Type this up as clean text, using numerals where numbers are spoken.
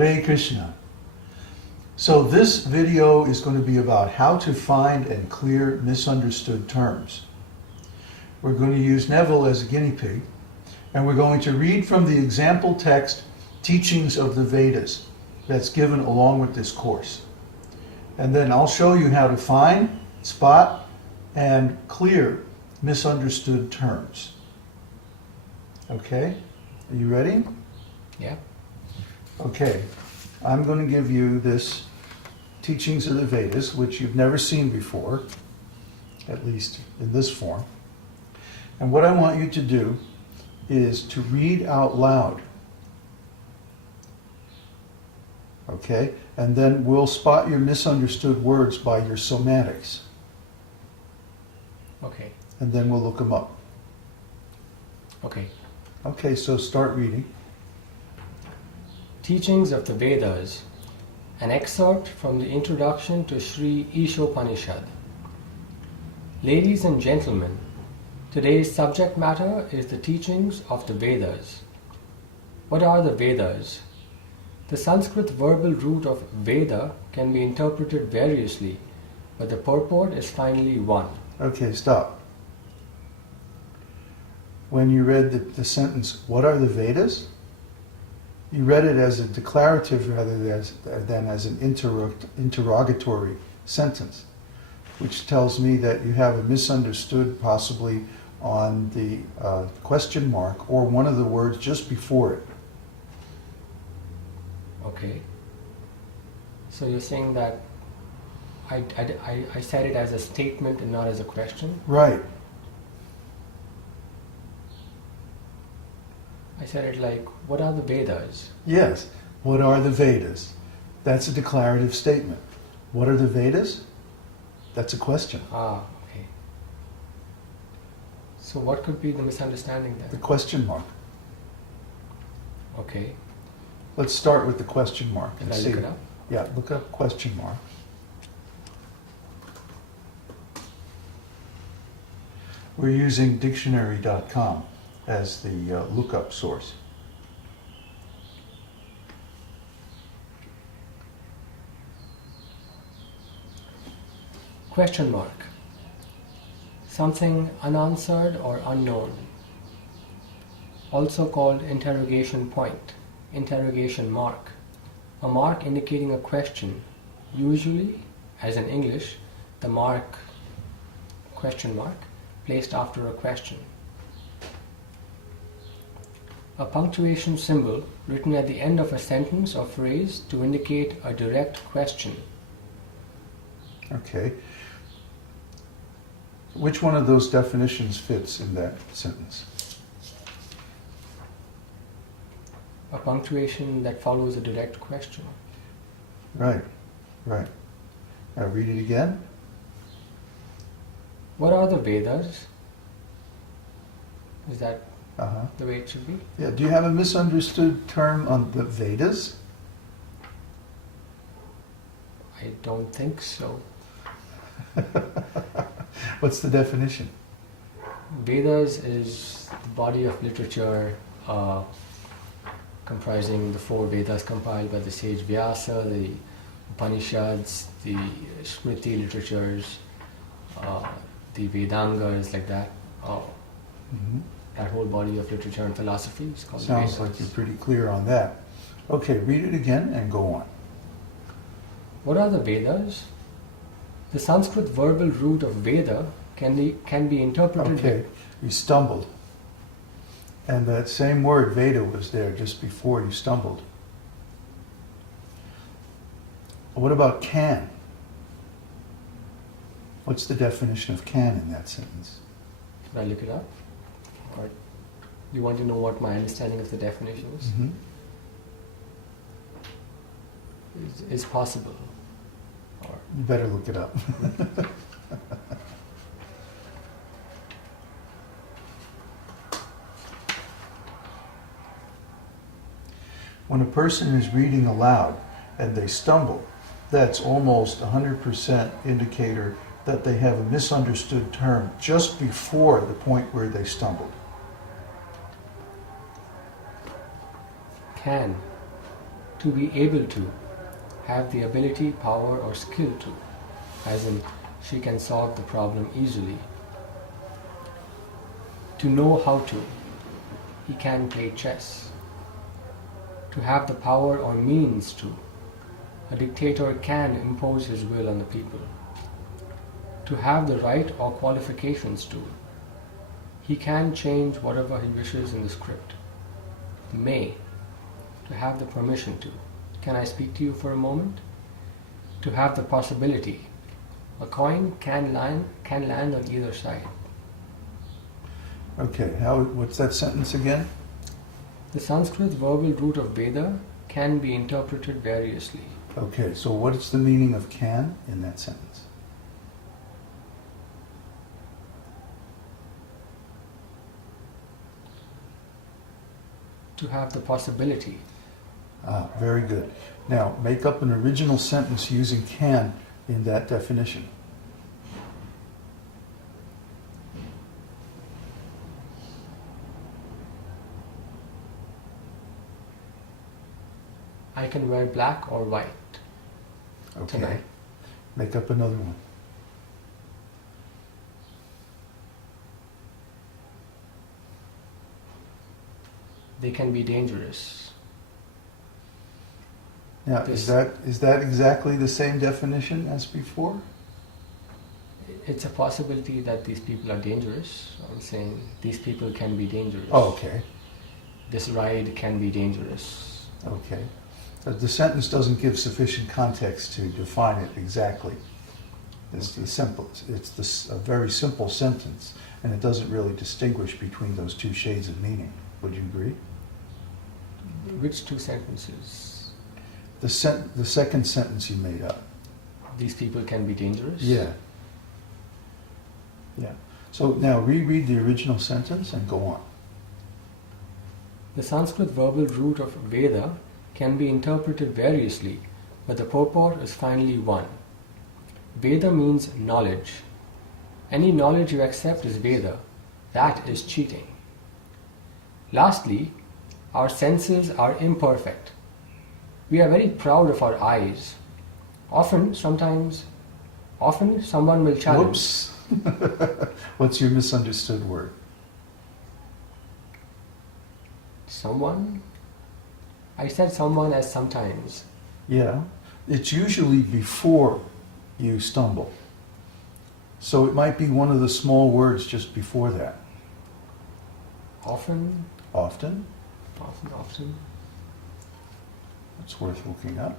Hare Krishna. So this video is going to be about how to find and clear misunderstood terms. We're going to use Neville as a guinea pig, and we're going to read from the example text, Teachings of the Vedas, that's given along with this course. And then I'll show you how to find, spot, and clear misunderstood terms. Okay? Are you ready? Yeah. Okay. I'm going to give you this Teachings of the Vedas, which you've never seen before, at least in this form. And what I want you to do is to read out loud. Okay? And then we'll spot your misunderstood words by your somatics. Okay. And then we'll look them up. Okay. Okay, so start reading. Teachings of the Vedas. An excerpt from the introduction to Sri Ishopanishad. Ladies and gentlemen, today's subject matter is the teachings of the Vedas. What are the Vedas? The Sanskrit verbal root of Veda can be interpreted variously, but the purport is finally one. Okay, stop. When you read the sentence, what are the Vedas? You read it as a declarative rather than as an interrogatory sentence, which tells me that you have a misunderstood possibly on the question mark or one of the words just before it. Okay. So you're saying that I said it as a statement and not as a question? Right. I said it like, what are the Vedas? Yes. What are the Vedas? That's a declarative statement. What are the Vedas? That's a question. Ah, okay. So what could be the misunderstanding The there? question mark. Okay. Let's start with the question mark and Can I see. look it up? Yeah, look up question mark. We're using dictionary.com as the lookup source. Question mark. Something unanswered or unknown. Also called interrogation point, interrogation mark. A mark indicating a question. Usually, as in English, the mark, question mark, placed after a question. A punctuation symbol written at the end of a sentence or phrase to indicate a direct question. Okay. Which one of those definitions fits in that sentence? A punctuation that follows a direct question. Right, right. Now read it again. What are the Vedas? Is that Uh-huh. the way it should be? Yeah, do you have a misunderstood term on the Vedas? I don't think so. What's the definition? Vedas is the body of literature comprising the four Vedas compiled by the sage Vyasa, the Upanishads, the Smriti literatures, the Vedangas, like that. Mm-hmm. That whole body of literature and philosophy is called Sounds Vedas. like you're pretty clear on that. Okay, read it again and go on. What are the Vedas? The Sanskrit verbal root of Veda can be interpreted. Okay, you stumbled. And that same word, Veda, was there just before you stumbled. What about can? What's the definition of can in that sentence? Should I look it up? Or you want to know what my understanding of the definition is? Mm-hmm. Is possible. Or You better look it up. When a person is reading aloud and they stumble, that's almost 100% indicator that they have a misunderstood term just before the point where they stumbled. Can. to be able to, have the ability, power or skill to, as in she can solve the problem easily. To know how to, he can play chess. To have the power or means to, a dictator can impose his will on the people. To have the right or qualifications to, he can change whatever he wishes in the script. May, to have the permission to. Can I speak to you for a moment? To have the possibility. A coin can land on either side. Okay, what's that sentence again? The Sanskrit verbal root of Veda can be interpreted variously. Okay, so what is the meaning of can in that sentence? To have the possibility. Ah, very good. Now, make up an original sentence using can in that definition. I can wear black or white Okay. tonight. Make up another one. They can be dangerous. Now, is that exactly the same definition as before? It's a possibility that these people are dangerous. I'm saying these people can be dangerous. Oh, okay. This ride can be dangerous. Okay. The sentence doesn't give sufficient context to define it exactly. It's a very simple sentence, and it doesn't really distinguish between those two shades of meaning. Would you agree? Which two sentences? The second sentence you made up. These people can be dangerous? Yeah. Yeah. So now reread the original sentence and go on. The Sanskrit verbal root of Veda can be interpreted variously, but the purport is finally one. Veda means knowledge. Any knowledge you accept is Veda. That is cheating. Lastly, our senses are imperfect. We are very proud of our eyes. Often someone will challenge. Whoops. What's your misunderstood word? Someone? I said someone as sometimes. Yeah. It's usually before you stumble. So it might be one of the small words just before that. Often. Often. Often. It's worth looking up.